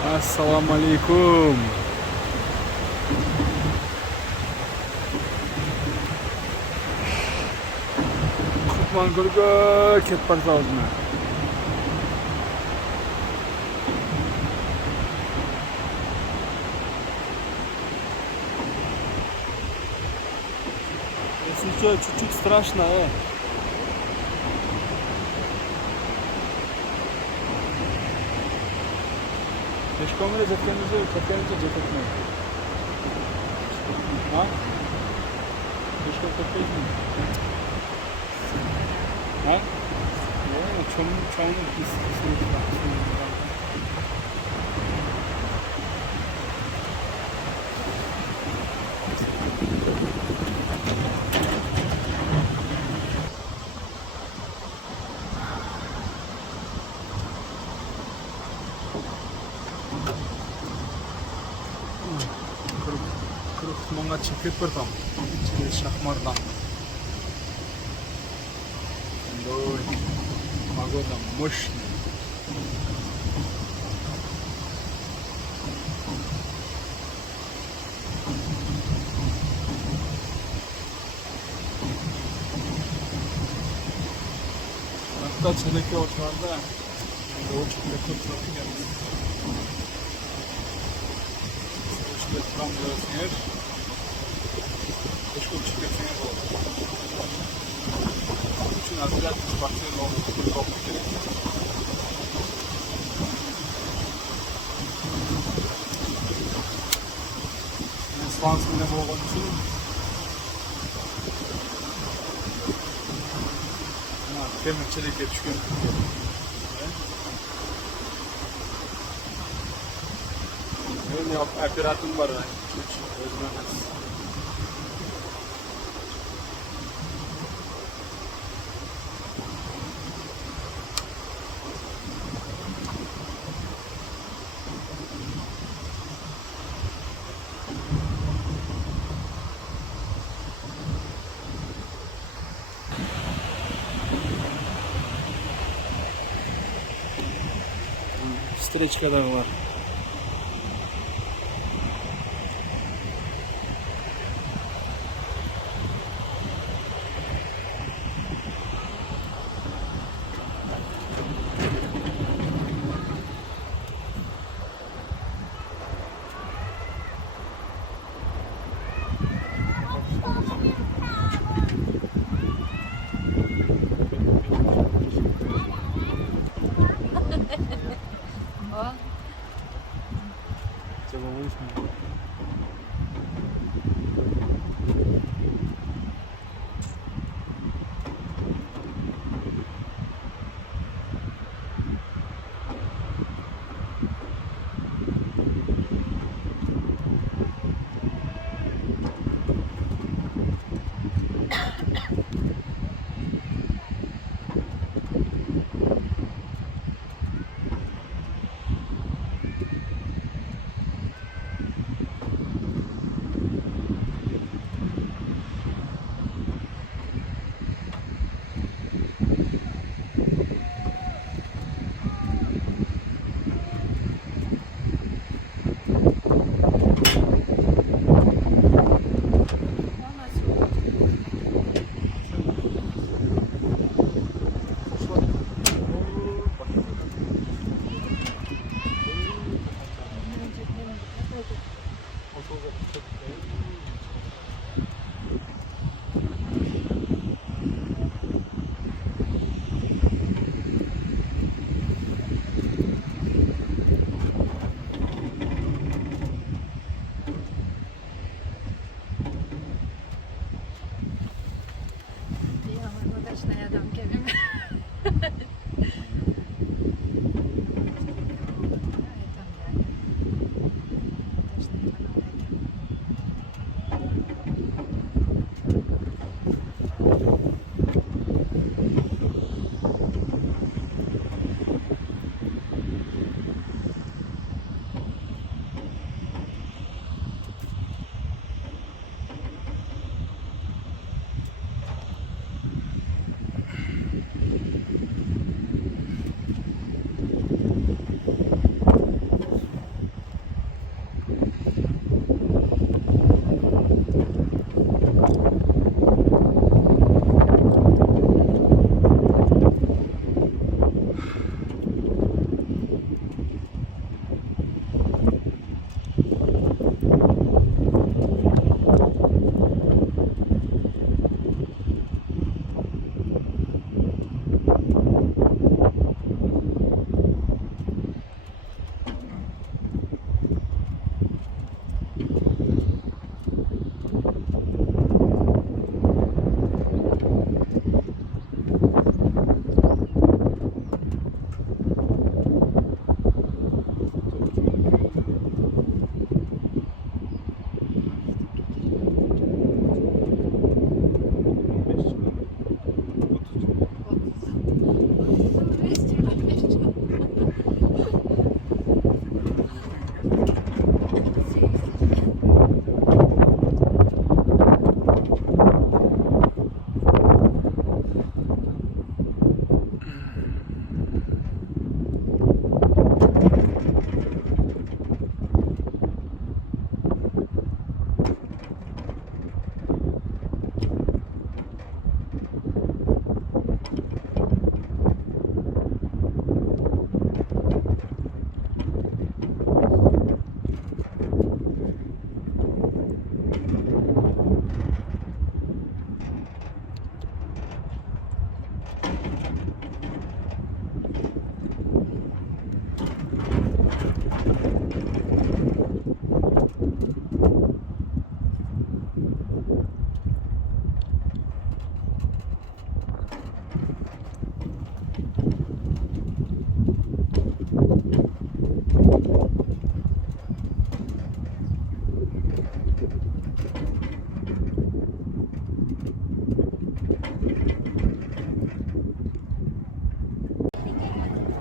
Assalomu alaykum. Kurmangulga ketib boramiz. Если что, чуть-чуть страшно, Пешком или жеткенimizi жететmiyor. Ha? Pешком кетпейсің? Ha? Çayını Маңға чекет бардам. Шахмардан. Погода мощная. Hatta çelekli oturanda очень легко трогать. Şöyle tam yer. Пешком çıkartmaya oldu. Üçün azıcık partiye oldu. Koptu gerek. Svansın'da bu olan için temel çelik çıkıyor. Benim aparatım var. Встречкадағылар.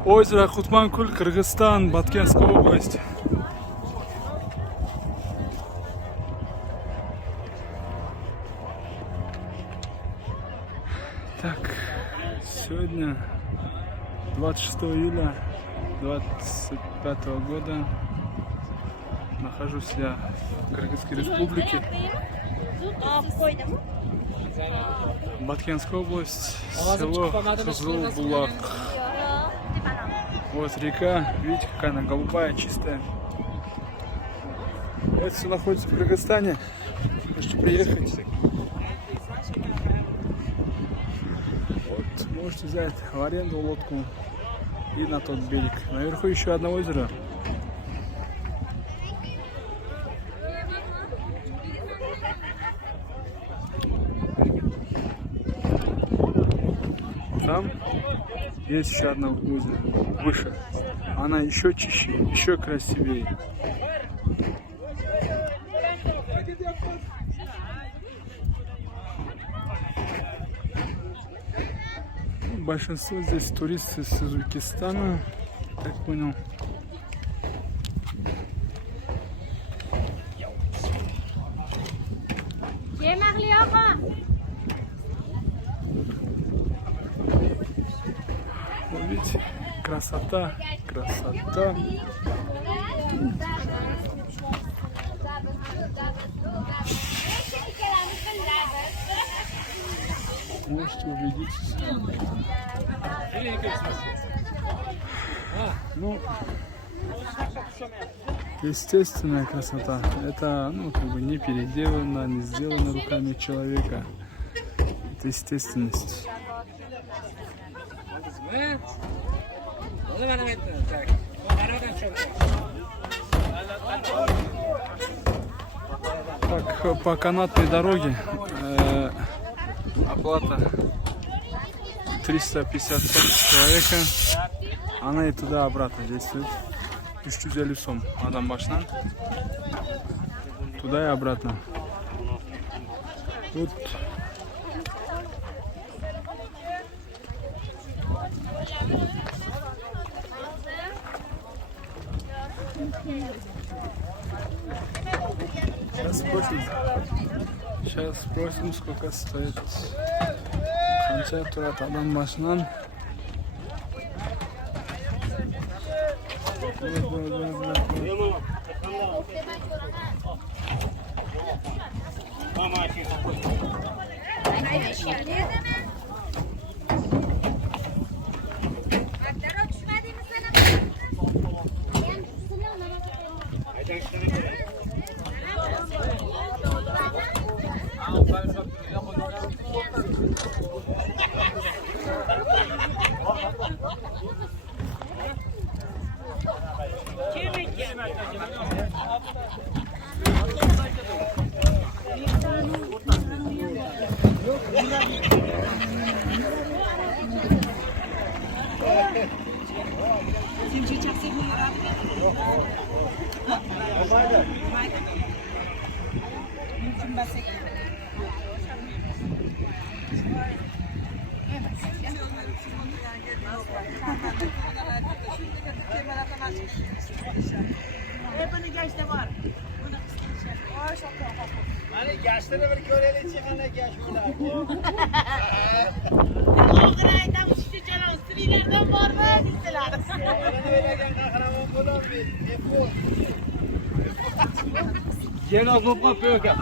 Озеро Кутманкуль, Кыргызстан, Баткенская область. Так, сегодня 26 июля 2025 года. Нахожусь я в Кыргызской республике. Баткенская область, село Кызылбулак. Вот река, видите, какая она голубая, чистая. Это все находится в Кыргызстане. Можете приехать. Вот, можете взять в аренду лодку и на тот берег. Наверху еще одно озеро. Там есть еще одно озеро выше. Она еще чище, еще красивее. Большинство здесь туристы из Узбекистана, так понял. Видите, красота, красота. Можете убедиться. Ну, естественная красота. Это, ну, как бы не переделано, не сделано руками человека. Это естественность. Так, по канатной дороге оплата 350 сом с человека. Она и туда-обратно действует. 350 сом адам башынан. Туда и обратно. Вот. Сейчас спросим, сколько стоит. Қанша тұрады адам башынан. Gençlere bir görelim çıkana genç bunlar. Ağrı'dan uçtu canım, Srilerden var mı dediler. Bana öyle gel kahraman bulan bir depo. Gel az lokma pök ya.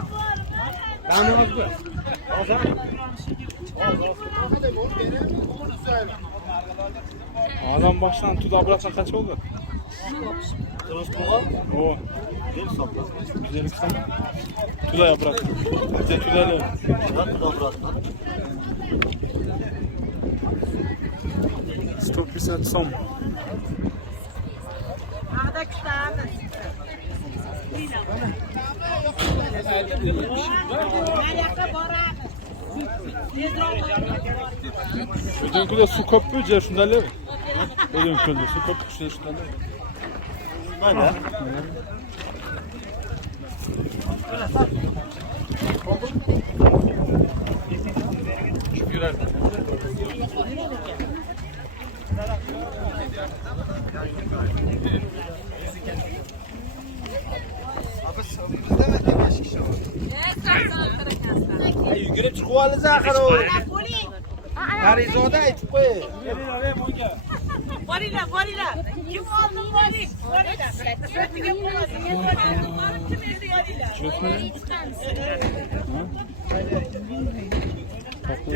Ben az bu. Adam baştan tuda bıraksan kaç oldu? O. Güzellik sen. Tudaya bırak. Bize tudayla. Stop 150 сом. Ağda kütahımız. Nereye barak? Ödün su kopmuyor ya şundan lev. Ödün kıldı su kopmuyor şundan lev. Böyle. Yugurib chiqib oldi Zaxirov. G'arizoda aytib qo'y. Boringlar, boringlar. Kim oldi boring? Boringlar. Shatiga bo'ladi. Men boringlar. Borib kim endi yoringlar.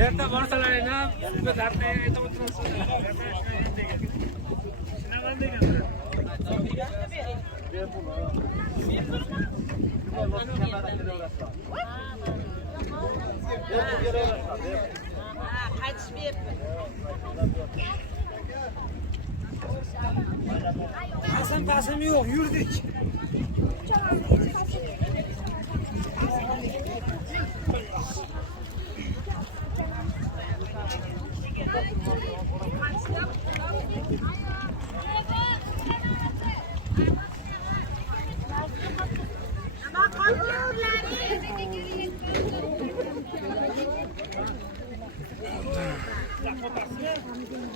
Erta borsalar ham, biz dardni aytib o'tiramiz. Ha, qaytishmayapti. Pasam yo'q, yurdik.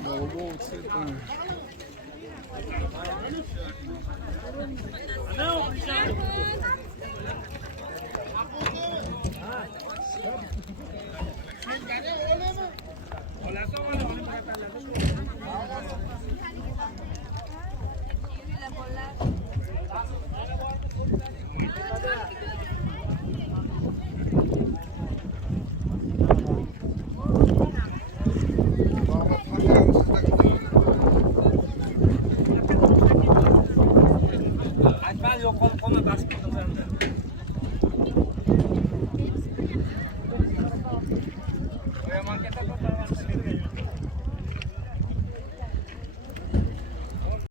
Голубого цвета. Aytmadi yo'q, qolib qolma, bas qildim.